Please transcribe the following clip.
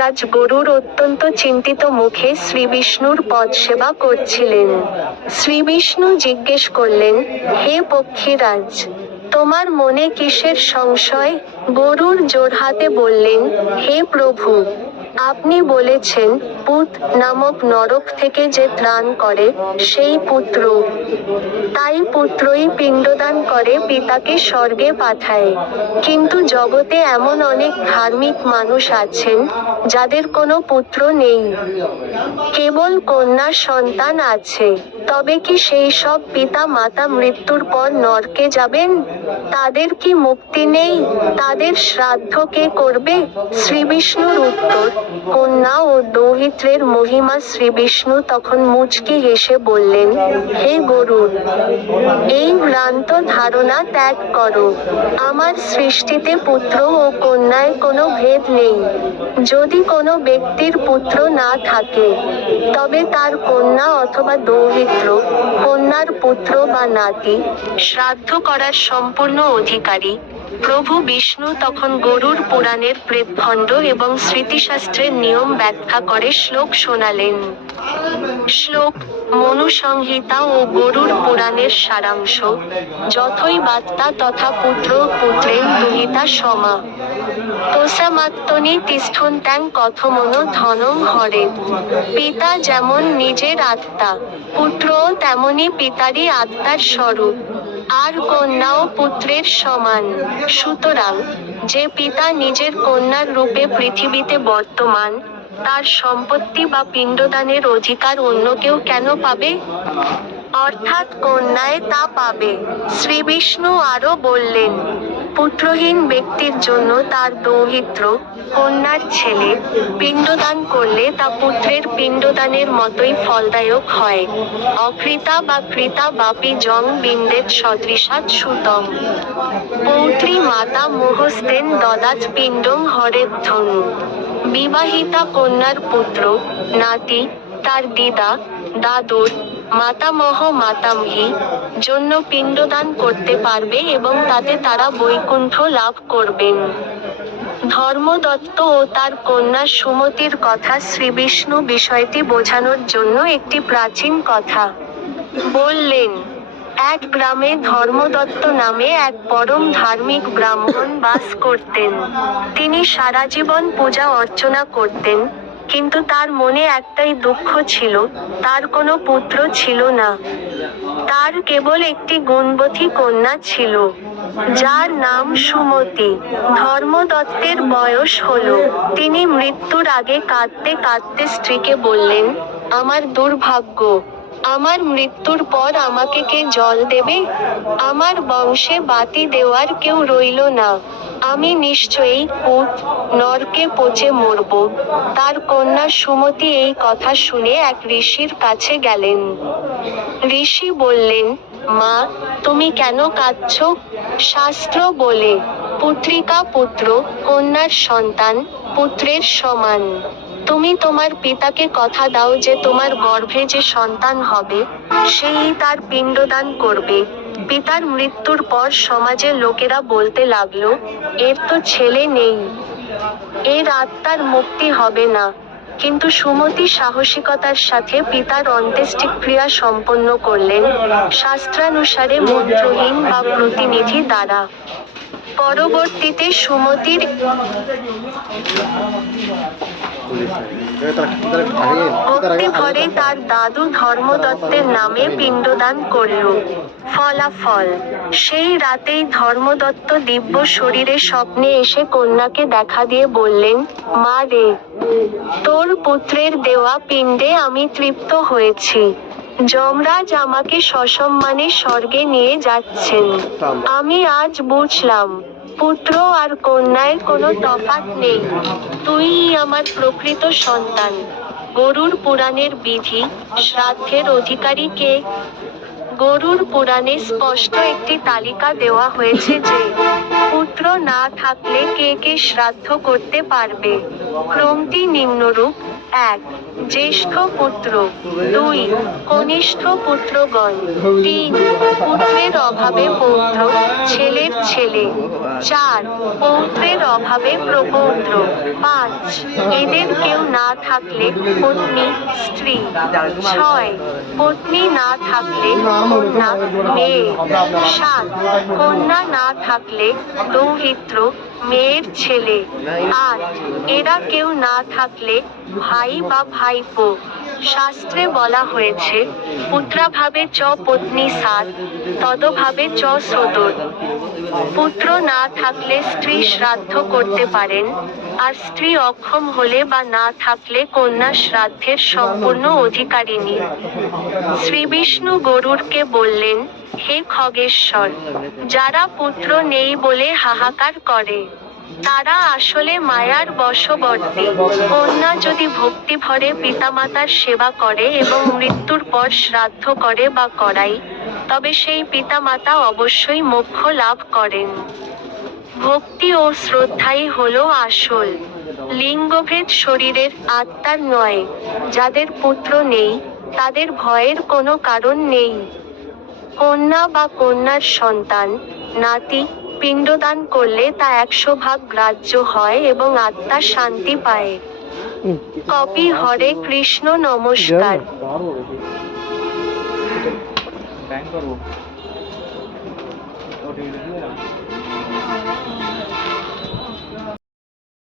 রাজ গরুড় অত্যন্ত চিন্তিত মুখে শ্রীবিষ্ণুর পদসেবা করছিলেন। শ্রীবিষ্ণু জিজ্ঞেস করলেন, হে পক্ষীরাজ, তোমার মনে কিসের সংশয়? গরুড় জোড়হাতে বললেন, হে প্রভু, আপনি বলেছেন, পুত নামক নরক থেকে যে ত্রাণ করে, সেই পুত্র। তাই পুত্রই পিণ্ডদান করে পিতাকে স্বর্গে পাঠায়। কিন্তু জগতে এমন অনেক ধার্মিক মানুষ আছেন, যাদের কোনো পুত্র নেই, কেবল কন্যা সন্তান আছে। তবে কি সেই সব পিতা মাতা মৃত্যুর পর নরকে যাবেন? তাদের কি মুক্তি নেই? তাদের শ্রাদ্ধ কে করবে? শ্রীবিষ্ণুর উত্তর, কন্যা ও দৌহিত্রের মহিমা। শ্রীবিষ্ণু তখন মুচকি হেসে বললেন, হে গরুড়, এই ভ্রান্ত ধারণা ত্যাগ করো। আমার সৃষ্টিতে পুত্র ও কন্যায় কোনো ভেদ নেই। যদি কোনো ব্যক্তির পুত্র না থাকে, তবে তার কন্যা অথবা দৌহিত্র, কন্যার পুত্র বা নাতি, শ্রাদ্ধ করার সম্পূর্ণ অধিকারী। প্রভু বিষ্ণু তখন গরুড় পুরাণের প্রেতখণ্ড এবং স্মৃতিশাস্ত্রের নিয়ম ব্যাখ্যা করে শ্লোক শোনালেন। শ্লোক: মনুসংহিতা ও গরুড় পুরাণের সারাংশ। যথৈ বাত্তা তথা পুত্র পুত্রেণ দুহিতা সমা। তোষামাত্মনি তিষ্ঠন্ত্যাং কথমনো ধনং হরেৎ। পিতা যেমন নিজের আত্মা, পুত্রও তেমনি পিতারই আত্মার স্বরূপ, আর কন্যাও পুত্রের সমান। সুতরাং, যে পিতা নিজের কন্যার রূপে পৃথিবীতে বর্তমান, তার সম্পত্তি বা পিণ্ডদানের অধিকার অন্য কেউ কেন পাবে? অর্থাৎ কন্যায় তা পাবে। শ্রীবিষ্ণু আরও বললেন, পুত্রহীন ব্যক্তির জন্য তার দৌহিত্র, কন্যার ছেলে, পিণ্ডদান করলে তা পুত্রের পিণ্ডদানের মতোই ফলদায়ক হয়। অকৃতা বা কৃতা বাপি জং বিন্দেৎ সদৃশাৎ সুতং। পৌত্রী মাতা মোহস্তেন দদাত পিণ্ডং হরেদ্ধন। বিবাহিতা কন্যার পুত্র, নাতি, তার দিদা, দাদুর, মাতামহ মাতামহী জন্য পিণ্ডদান করতে পারবে এবং তাতে তারা বৈকুণ্ঠ লাভ করবেন। ধর্মদত্ত ও তার কন্যা সুমতির কথা শ্রীবিষ্ণু বিষয়টি বোঝানোর জন্য একটি প্রাচীন কথা বললেন। এক গ্রামে ধর্মদত্ত নামে এক পরম ধার্মিক ব্রাহ্মণ বাস করতেন। তিনি সারা জীবন পূজা অর্চনা করতেন, কিন্তু তার মনে একটাই দুঃখ ছিল, তার কোনো পুত্র ছিল না। তার কেবল একটি গুণবতী কন্যা ছিল, যার নাম সুমতি। ধর্মদত্তের বয়স হলো। তিনি মৃত্যুর আগে কাঁদতে কাঁদতে স্ত্রীকে বললেন, আমার দুর্ভাগ্য, আমার মৃত্যুর পর আমাকে কে জল দেবে? আমার বংশে বাতি দেওয়ার কেউ রইল না। আমি নিশ্চয়ই পুত নরকে পচে মরব। তার কন্যা সুমতি এই কথা শুনে এক ঋষির কাছে গেলেন। ঋষি বললেন, মা, তুমি কেন কাঁদছ? শাস্ত্র বলে, পুত্রিকা পুত্র, কন্যার সন্তান, পুত্রের সমান। তুমি তোমার পিতাকে কথা দাও যে তোমার গর্ভে যে সন্তান হবে, সেই তার পিণ্ডদান করবে। পিতার মৃত্যুর পর সমাজে লোকেরা বলতে লাগলো, এর তো ছেলে নেই, এর আত্মার মুক্তি হবে না। কিন্তু সুমতি সাহসিকতার সাথে পিতার অন্ত্যেষ্টিক্রিয়া সম্পন্ন করলেন, শাস্ত্রানুসারে মন্ত্রহীন বা প্রতিনিধি দ্বারা। পরবর্তীতে সুমতির ভক্তি ভরে তার দাদু ধর্মদত্তের নামে পিণ্ডদান করল। ফলাফল, সেই রাতেই ধর্মদত্ত দিব্য শরীরে স্বপ্নে এসে কন্যাকে দেখা দিয়ে বললেন, মা রে, তোর পুত্রের দেওয়া পিণ্ডে আমি তৃপ্ত হয়েছি। যমরাজ আমাকে সসম্মানে স্বর্গে নিয়ে যাচ্ছেন। আমি আজ বুঝলাম, পুত্র আর কন্যায় কোনো তফাৎ নেই। তুইই আমার প্রকৃত সন্তান। গরুড় পুরাণের বিধি, শ্রাদ্ধের অধিকারী কে? গরুড় পুরাণে স্পষ্ট একটি তালিকা দেওয়া হয়েছে যে, পুত্র না থাকলে কে কে শ্রাদ্ধ করতে পারবে। ক্রমটি নিম্নরূপ: এক, জ্যেষ্ঠ পুত্র। 2, কনিষ্ঠ পুত্রগণ। 3, পুত্রের অভাবে পৌত্র, ছেলের ছেলে। 4, পৌত্রের অভাবে প্রপৌত্র। 5, এদের কেউ না থাকলে পত্নী, স্ত্রী। 6, পত্নী না থাকলে কন্যা, মেয়ে। 7, কন্যা না থাকলে দৌহিত্র, মেয়ের ছেলে। 8, এরা কেউ না থাকলে ভাই বা ভাইপো। শাস্ত্রে বলা হয়েছে, পুত্রাভাবে চ পত্নী সাত, তদভাবে চ সদর। পুত্র না থাকলে স্ত্রী শ্রাদ্ধ করতে পারেন, আর স্ত্রী অক্ষম হলে বা না থাকলে কন্যা শ্রাদ্ধের সম্পূর্ণ অধিকারিণী। শ্রীবিষ্ণু গরুড়কে বললেন, হে খগেশ্বর, যারা পুত্র নেই বলে হাহাকার করে, তারা আসলে মায়ার বশবর্তী। কন্যা যদি ভক্তিভরে পিতামাতার সেবা করে এবং মৃত্যুর পর শ্রাদ্ধ করে বা করায়, তবে সেই পিতামাতা অবশ্যই মোক্ষ লাভ করেন। ভক্তি ও শ্রদ্ধাই হলো আসল। লিঙ্গভেদ শরীরের, আত্মার নয়। যাদের পুত্র নেই, তাদের ভয়ের কোনো কারণ নেই। কন্যা বা কন্যার সন্তান, নাতি, পিণ্ডদান করলে তা 100 ভাগ গ্রাহ্য হয় এবং আত্মা শান্তি পায়। কপি হরে কৃষ্ণ। নমস্কার। बैंक पर वो